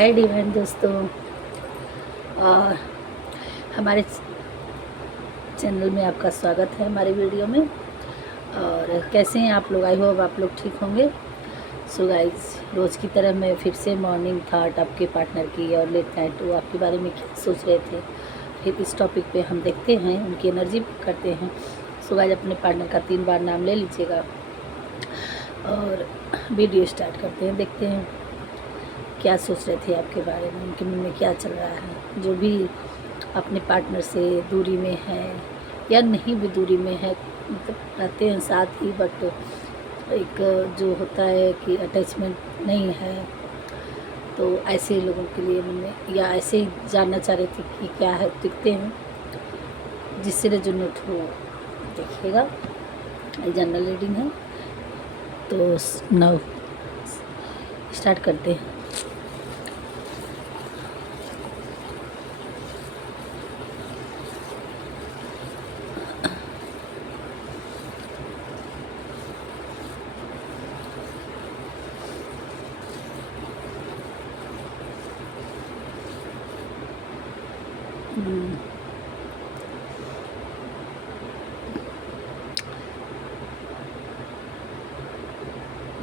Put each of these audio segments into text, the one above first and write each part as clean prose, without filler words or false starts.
है डिवाइन दोस्तों। और हमारे चैनल में आपका स्वागत है हमारे वीडियो में। और कैसे हैं आप लोग? आई होप आप लोग ठीक होंगे। सो गाइस, रोज़ की तरह मैं फिर से मॉर्निंग थॉट आपके पार्टनर की और लेट नाइट वो आपके बारे में क्या सोच रहे थे, फिर इस टॉपिक पे हम देखते हैं, उनकी एनर्जी करते हैं। सो गाइस, अपने पार्टनर का 3 बार नाम ले लीजिएगा और वीडियो स्टार्ट करते हैं। देखते हैं क्या सोच रहे थे आपके बारे में, उनके मन में क्या चल रहा है। जो भी अपने पार्टनर से दूरी में है या नहीं भी दूरी में है, मतलब रहते हैं साथ ही, बट एक जो होता है कि अटैचमेंट नहीं है, तो ऐसे लोगों के लिए मन में या ऐसे ही जानना चाह रहे थे कि क्या है। दिखते हैं जिससे रेजोनेट हो, देखिएगा। जनरल रीडिंग है, तो नाउ स्टार्ट करते हैं।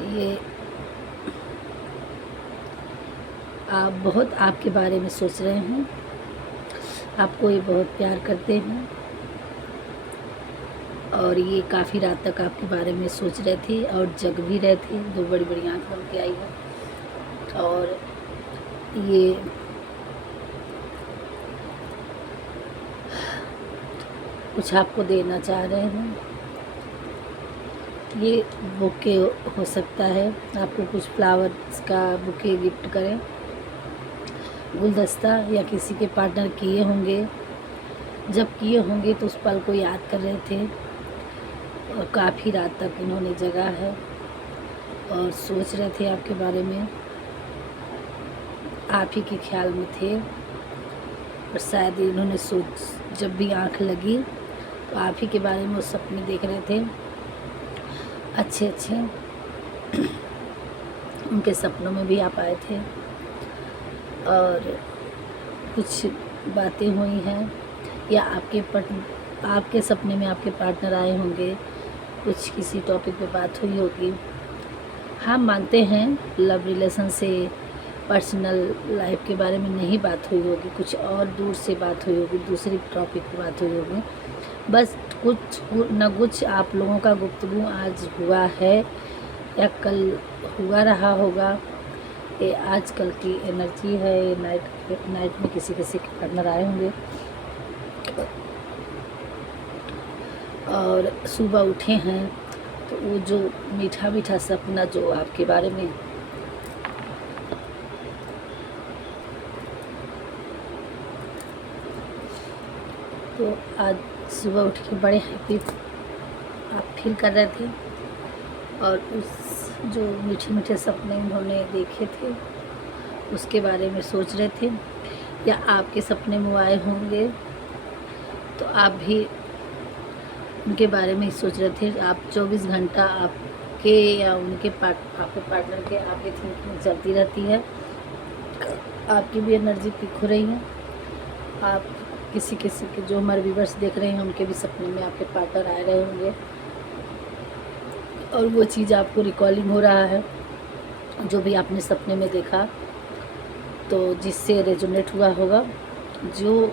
ये आप बहुत आपके बारे में सोच रहे हैं, आपको ये बहुत प्यार करते हैं और ये काफ़ी रात तक आपके बारे में सोच रहे थे और जग भी रहे थे। 2 बड़ी बड़ी आँख बन के आई है और ये कुछ आपको देना चाह रहे हैं। ये बुके हो सकता है, आपको कुछ फ्लावर्स का बुके गिफ्ट करें, गुलदस्ता, या किसी के पार्टनर किए होंगे। जब किए होंगे तो उस पल को याद कर रहे थे और काफ़ी रात तक इन्होंने जगा है और सोच रहे थे आपके बारे में, आप ही के ख्याल में थे। और शायद इन्होंने सोच, जब भी आँख लगी तो आप ही के बारे में वो सपने देख रहे थे, अच्छे अच्छे। उनके सपनों में भी आप आए थे और कुछ बातें हुई हैं, या आपके सपने में आपके पार्टनर आए होंगे, कुछ किसी टॉपिक पे बात हुई होगी। हम मानते हैं लव रिलेशन से, पर्सनल लाइफ के बारे में नहीं बात हुई होगी, कुछ और दूर से बात हुई होगी, दूसरी टॉपिक पे बात हुई होगी। बस कुछ न कुछ आप लोगों का गुफ्तगू आज हुआ है या कल हुआ रहा होगा। ये आजकल की एनर्जी है। ये नाइट में किसी किसी के पार्टनर आए होंगे और सुबह उठे हैं तो वो जो मीठा मीठा सपना जो आपके बारे में तो आज सुबह उठ के बड़े हैप्पी आप फील कर रहे थे और उस जो मीठे मीठे सपने उन्होंने देखे थे उसके बारे में सोच रहे थे, या आपके सपने में आए होंगे तो आप भी उनके बारे में ही सोच रहे थे। आप 24 घंटा आपके या आपके पार्टनर के आपकी थिंकिंग चलती रहती है, आपकी भी एनर्जी पिक हो रही है। आप किसी किसी के जो हमारे व्यूवर्स देख रहे हैं उनके भी सपने में आपके पार्टनर आ रहे होंगे और वो चीज़ आपको रिकॉलिंग हो रहा है जो भी आपने सपने में देखा, तो जिससे रेजोनेट हुआ होगा, जो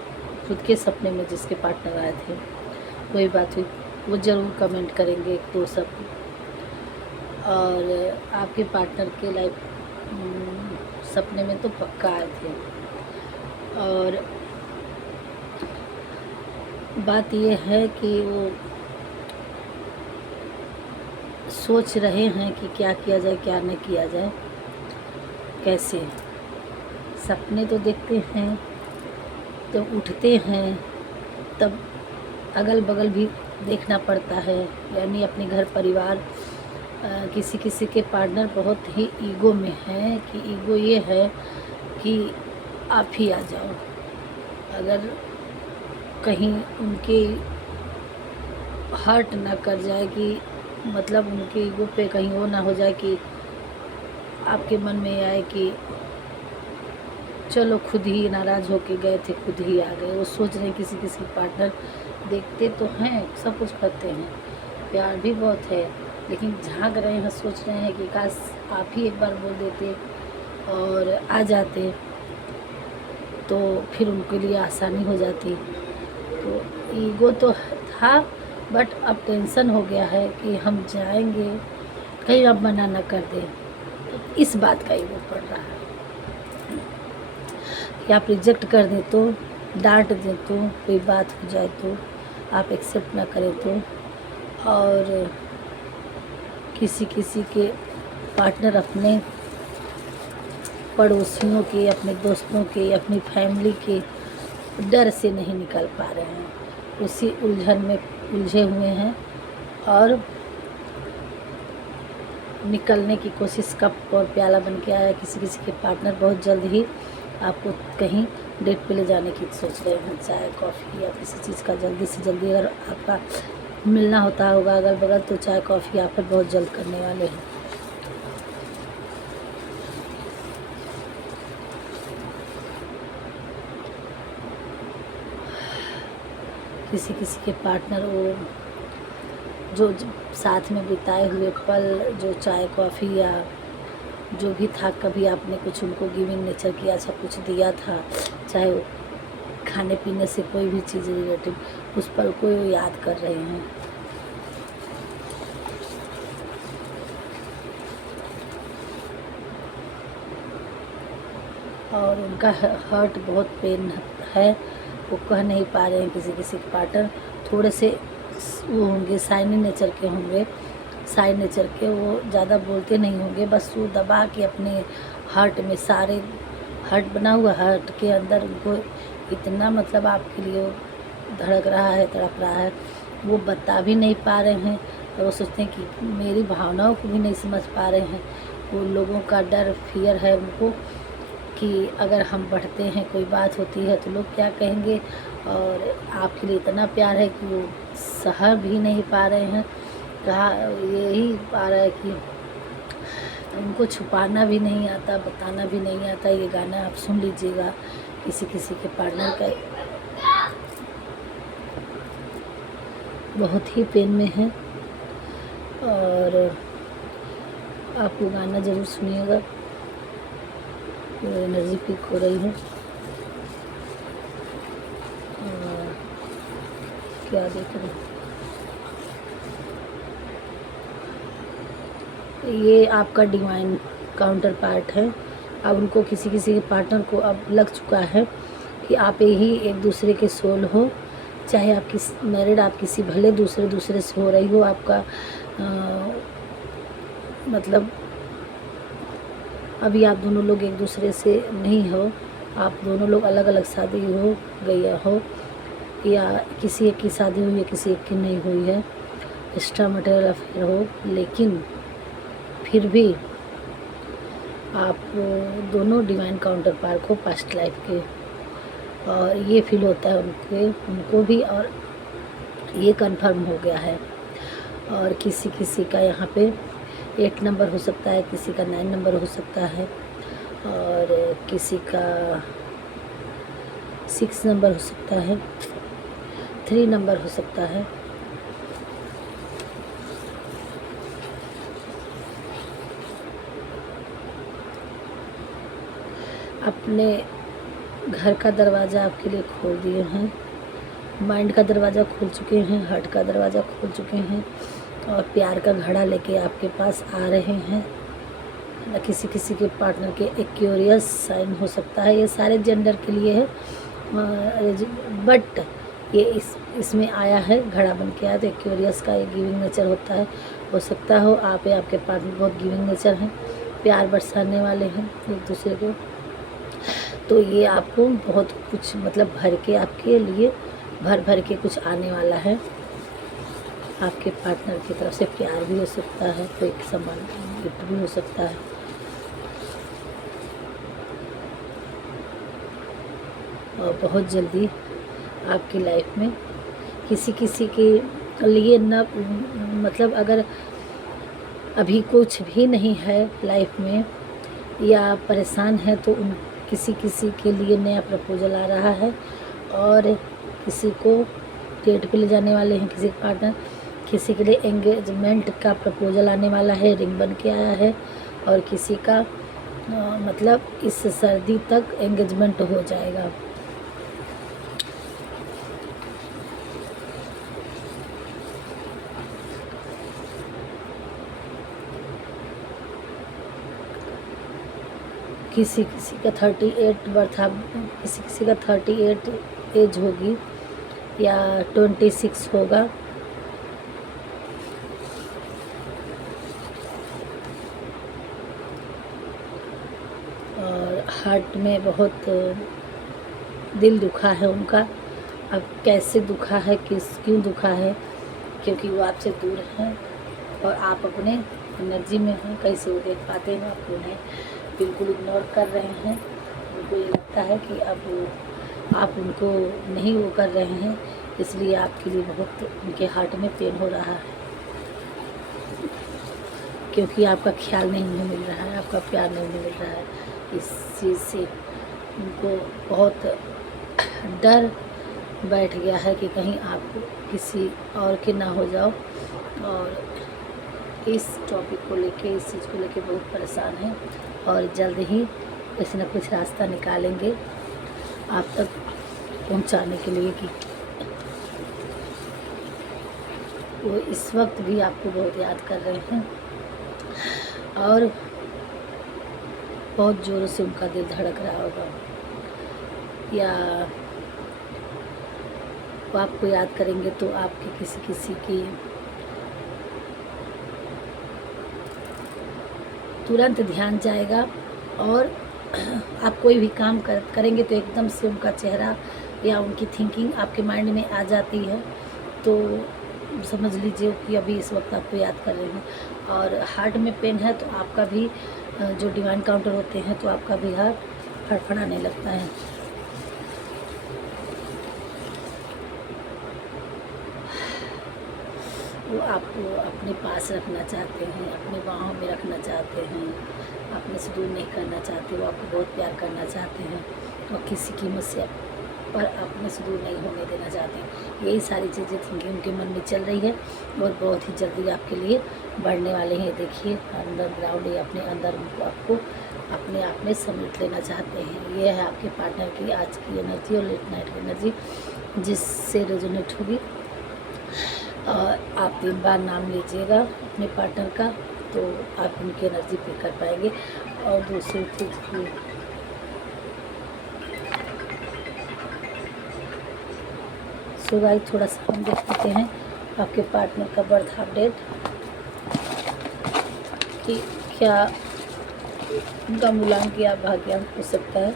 खुद के सपने में जिसके पार्टनर आए थे कोई बात हुई, वो ज़रूर कमेंट करेंगे 1-2 शब्द। और आपके पार्टनर के लाइफ सपने में तो पक्का आए थे। और बात ये है कि वो सोच रहे हैं कि क्या किया जाए, क्या नहीं किया जाए, कैसे। सपने तो देखते हैं तो उठते हैं, तब अगल बगल भी देखना पड़ता है, यानी अपने घर परिवार। किसी किसी के पार्टनर बहुत ही ईगो में है कि ईगो ये है कि आप ही आ जाओ। अगर कहीं उनके हर्ट ना कर जाए, कि मतलब उनके ईगो पे कहीं वो ना हो जाए कि आपके मन में आए कि चलो खुद ही नाराज़ होके गए थे, खुद ही आ गए। वो सोच रहे किसी किसी पार्टनर देखते तो हैं, सब कुछ करते हैं, प्यार भी बहुत है, लेकिन झांक रहे हैं, सोच रहे हैं कि काश आप ही एक बार बोल देते और आ जाते तो फिर उनके लिए आसानी हो जाती। तो ईगो तो था, बट अब टेंशन हो गया है कि हम जाएंगे, कहीं अब मना न कर दें, तो इस बात का ईगो पड़ रहा है कि आप रिजेक्ट कर दें तो, डांट दें तो, कोई बात हो जाए तो, आप एक्सेप्ट ना करें तो, और किसी किसी के पार्टनर अपने पड़ोसियों के, अपने दोस्तों के, अपनी फैमिली के डर से नहीं निकल पा रहे हैं, उसी उलझन में उलझे हुए हैं और निकलने की कोशिश, कप और प्याला बन के आया। किसी किसी के पार्टनर बहुत जल्द ही आपको कहीं डेट पे ले जाने की सोच रहे हैं, चाय कॉफ़ी या किसी चीज़ का जल्दी से जल्दी अगर आपका मिलना होता होगा अगल बगल तो चाय कॉफ़ी आप पर बहुत जल्द करने वाले हैं। किसी किसी के पार्टनर वो जो साथ में बिताए हुए पल, जो चाय कॉफ़ी या जो भी था, कभी आपने कुछ उनको गिविंग नेचर किया, अच्छा कुछ दिया था, चाहे वो खाने पीने से कोई भी चीज़ रिलेटेड, उस पल को याद कर रहे हैं। और उनका हर्ट बहुत पेन है, वो कह नहीं पा रहे हैं। किसी किसी के पार्टनर थोड़े से वो होंगे, साइनी नेचर के होंगे, साइड नेचर के, वो ज़्यादा बोलते नहीं होंगे, बस वो दबा के अपने हार्ट में, सारे हार्ट बना हुआ हार्ट के अंदर उनको इतना मतलब आपके लिए धड़क रहा है, तड़प रहा है, वो बता भी नहीं पा रहे हैं। और वो सोचते हैं कि मेरी भावनाओं को भी नहीं समझ पा रहे हैं। वो लोगों का डर, फियर है उनको कि अगर हम बढ़ते हैं, कोई बात होती है तो लोग क्या कहेंगे, और आपके लिए इतना प्यार है कि वो सह भी नहीं पा रहे हैं। कहा यही पा रहा है कि उनको छुपाना भी नहीं आता, बताना भी नहीं आता। ये गाना आप सुन लीजिएगा, किसी किसी के पार्टनर का बहुत ही पेन में है, और आप वो गाना ज़रूर सुनिएगा। एनर्जी पीक हो रही है, क्या देख रहे हैं, ये आपका डिवाइन काउंटर पार्ट है। अब उनको किसी किसी के पार्टनर को अब लग चुका है कि आप ही एक दूसरे के सोल हो, चाहे आप मैरिड, आप किसी भले दूसरे से हो रही हो, आपका मतलब अभी आप दोनों लोग एक दूसरे से नहीं हो, आप दोनों लोग अलग अलग शादी हो गई हो, या किसी एक की शादी हुई है, किसी एक की नहीं हुई है, एक्स्ट्रा मटेरियल अफेयर हो, लेकिन फिर भी आप दोनों डिवाइन काउंटर पार्ट हो पास्ट लाइफ के, और ये फील होता है उनको भी, और ये कंफर्म हो गया है। और किसी किसी का यहाँ पे 8 नंबर हो सकता है, किसी का 9 नंबर हो सकता है, और किसी का 6 नंबर हो सकता है, 3 नंबर हो सकता है। अपने घर का दरवाज़ा आपके लिए खोल दिए हैं, माइंड का दरवाज़ा खोल चुके हैं, हार्ट का दरवाज़ा खोल चुके हैं, और प्यार का घड़ा लेके आपके पास आ रहे हैं। किसी किसी के पार्टनर के एक्वेरियस साइन हो सकता है, ये सारे जेंडर के लिए है, बट ये इसमें आया है, घड़ा बन के आया, तो एक्वेरियस का एक गिविंग नेचर होता है। हो सकता हो आप या आपके पार्टनर बहुत गिविंग नेचर हैं, प्यार बरसाने वाले हैं एक दूसरे को, तो ये आपको बहुत कुछ मतलब भर के आपके लिए भर के कुछ आने वाला है। आपके पार्टनर की तरफ से प्यार भी हो सकता है, कोई सामान गिफ्ट भी हो सकता है, और बहुत जल्दी आपकी लाइफ में किसी किसी के लिए न मतलब अगर अभी कुछ भी नहीं है लाइफ में या परेशान है, तो किसी किसी के लिए नया प्रपोजल आ रहा है, और किसी को डेट पे ले जाने वाले हैं किसी पार्टनर, किसी के लिए एंगेजमेंट का प्रपोजल आने वाला है, रिंग बन के आया है, और किसी का मतलब इस सर्दी तक एंगेजमेंट हो जाएगा। किसी किसी का 38 बर्थ, किसी किसी का 38 एज होगी या 26 होगा। और हार्ट में बहुत दिल दुखा है उनका। अब कैसे दुखा है, क्यों दुखा है, क्योंकि वो आपसे दूर हैं और आप अपने एनर्जी में हैं। कैसे वो देख पाते हैं, आप उन्हें बिल्कुल इग्नोर कर रहे हैं। उनको ये लगता है कि अब आप उनको नहीं वो कर रहे हैं, इसलिए आपके लिए बहुत उनके हार्ट में पेन हो रहा है, क्योंकि आपका ख्याल नहीं मिल रहा है, आपका प्यार नहीं मिल रहा है। इस चीज़ से उनको बहुत डर बैठ गया है कि कहीं आप किसी और के ना हो जाओ, और इस टॉपिक को लेके, इस चीज़ को लेके बहुत परेशान हैं, और जल्द ही कुछ न कुछ रास्ता निकालेंगे आप तक पहुंचाने के लिए कि वो इस वक्त भी आपको बहुत याद कर रहे हैं, और बहुत ज़ोरों से उनका दिल धड़क रहा होगा, या वो आपको याद करेंगे तो आपके किसी किसी की तुरंत ध्यान जाएगा, और आप कोई भी काम करेंगे तो एकदम से उनका चेहरा या उनकी थिंकिंग आपके माइंड में आ जाती है, तो समझ लीजिए कि अभी इस वक्त आपको याद कर रहे हैं। और हार्ट में पेन है तो आपका भी जो डिवाइन काउंटर होते हैं तो आपका भी हार्ट फड़फड़ाने लगता है। वो आपको अपने पास रखना चाहते हैं, अपने बाहों में रखना चाहते हैं, अपने से दूर नहीं करना चाहते। वो आपको बहुत प्यार करना चाहते हैं, और किसी कीमत से पर अपने से दूर नहीं होने देना चाहते हैं। यही सारी चीज़ें थिंकिंग उनके मन में चल रही है, और बहुत ही जल्दी आपके लिए बढ़ने वाले हैं। देखिए अंदर ग्राउंड या अपने अंदर उनको आपको अपने आप में समेट लेना चाहते हैं। ये है आपके पार्टनर की आज की एनर्जी और लेट नाइट की एनर्जी, जिससे रेजोनेट होगी। और आप 3 बार नाम लीजिएगा अपने पार्टनर का, तो आप उनकी एनर्जी पिक कर पाएंगे। और दूसरी चीज़ की सो गाइस, थोड़ा सा हम देख लेते हैं आपके पार्टनर का बर्थ अपडेट, कि क्या उनका मूलांक या भाग्यांक हो सकता है।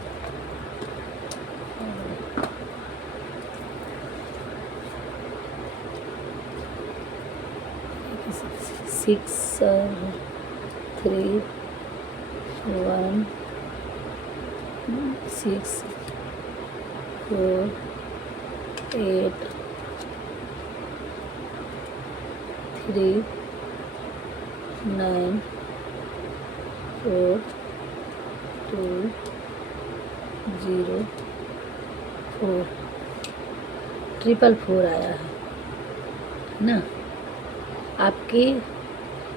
सिक्स 3 1 6 4 8 3 9 4 2 0 4 4 आया है ना। आपकी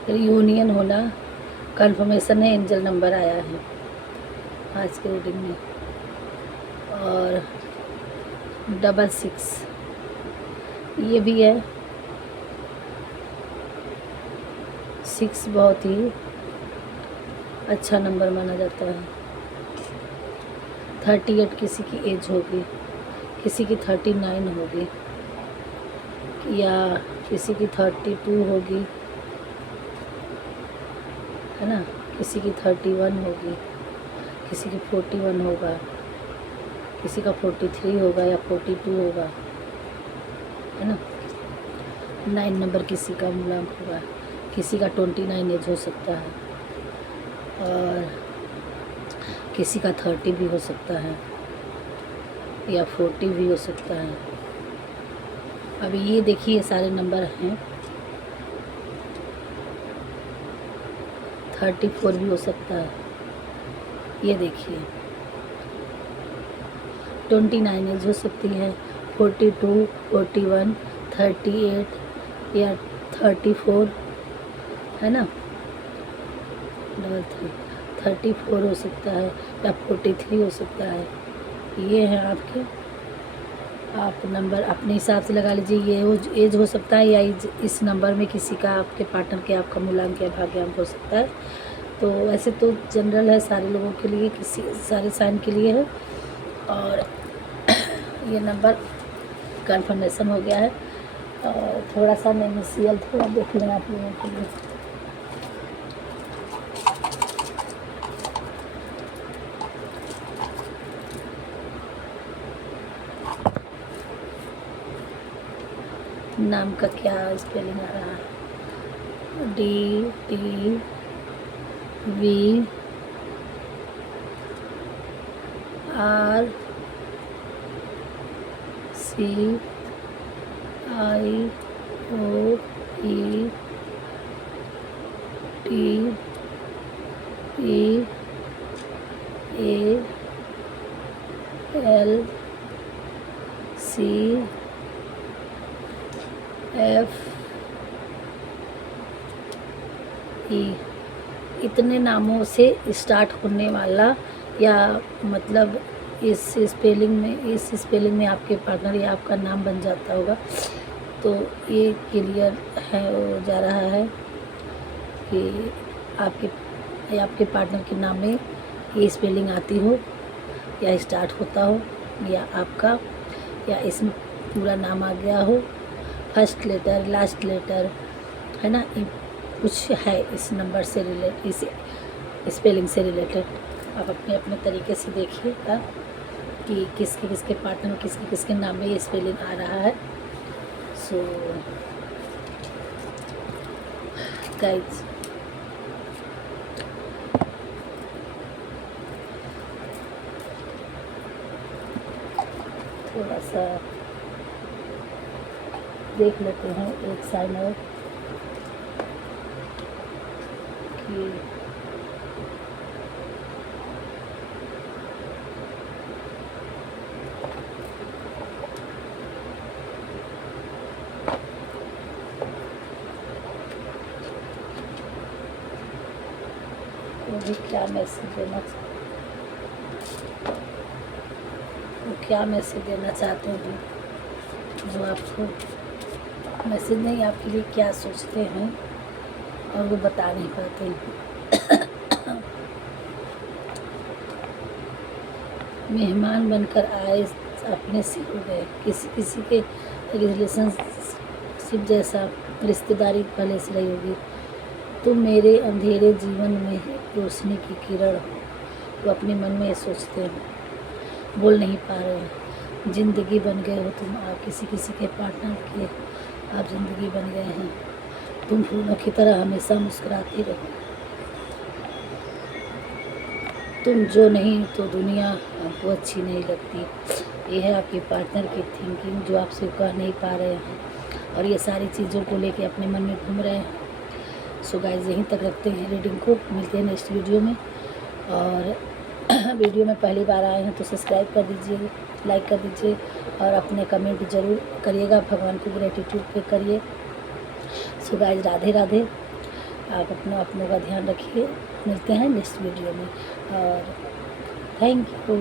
यूनियन होना कंफर्मेशन है, एंजल नंबर आया है आज के रीडिंग में, और 66 ये भी है। 6 बहुत ही अच्छा नंबर माना जाता है। 38 किसी की एज होगी, किसी की 39 होगी, या किसी की 32 होगी, है ना, किसी की 31 होगी, किसी की 41 होगा, किसी का 43 होगा या 42 होगा, है ना। 9 नंबर किसी का मूलांक होगा, किसी का 29 एज हो सकता है, और किसी का 30 भी हो सकता है, या 40 भी हो सकता है। अभी ये देखिए सारे नंबर हैं। 34 भी हो सकता है, ये देखिए 29 एज हो सकती है, 42, 41, 38 या 34, है ना, 34 हो सकता है या 43 हो सकता है। ये है आपके, आप नंबर अपने हिसाब से लगा लीजिए। ये एज हो सकता है या इस नंबर में किसी का, आपके पार्टनर के आपका मूलांक या भाग्यांक हो सकता है। तो ऐसे तो जनरल है सारे लोगों के लिए, किसी सारे साइन के लिए है। और ये नंबर कंफर्मेशन हो गया है। और थोड़ा सा नेगोशियल थोड़ा देख लें आप लोगों के लिए। नाम का क्या स्पेलिंग आ रहा है? DTVIAL इतने नामों से स्टार्ट होने वाला, या मतलब इस स्पेलिंग में आपके पार्टनर या आपका नाम बन जाता होगा। तो ये क्लियर है, हो जा रहा है कि आपके पार्टनर के नाम में ये स्पेलिंग आती हो या स्टार्ट होता हो, या इसमें पूरा नाम आ गया हो, फर्स्ट लेटर लास्ट लेटर, है ना, कुछ है इस नंबर से इस स्पेलिंग से रिलेटेड। आप अपने अपने तरीके से देखिएगा कि किसके पार्टनर, किसके नाम में ये स्पेलिंग आ रहा है। सो गाइज, थोड़ा सा देख लेते हैं एक साइन और कि वो भी क्या मैसेज देना चाहते हैं, जो आपको मैसेज नहीं, आपके लिए क्या सोचते हैं और वो बता नहीं पाते हैं। मेहमान बनकर आए, अपने से हो गए, किसी के रिलेशनशिप जैसा रिश्तेदारी पहले से रही होगी। तुम मेरे अंधेरे जीवन में रोशनी की किरण हो, वो अपने मन में ये सोचते हैं, बोल नहीं पा रहे हैं। ज़िंदगी बन गए हो तुम, आप किसी के पार्टनर के आप ज़िंदगी बन गए हैं। तुम फूलों की तरह हमेशा मुस्कुराती रहो। तुम जो नहीं तो दुनिया आपको अच्छी नहीं लगती। ये है आपके पार्टनर की थिंकिंग, जो आपसे कह नहीं पा रहे हैं और ये सारी चीज़ों को लेके अपने मन में घूम रहे हैं। सो गाइस, यहीं तक रखते हैं रीडिंग को, मिलते हैं नेक्स्ट वीडियो में। और वीडियो में पहली बार आए हैं तो सब्सक्राइब कर दीजिए, लाइक कर दीजिए और अपने कमेंट ज़रूर करिएगा, भगवान को ग्रेटिट्यूड पे करिए। So guys, Radhe Radhe. आप अपनों का ध्यान रखिए, मिलते हैं नेक्स्ट वीडियो में और थैंक यू।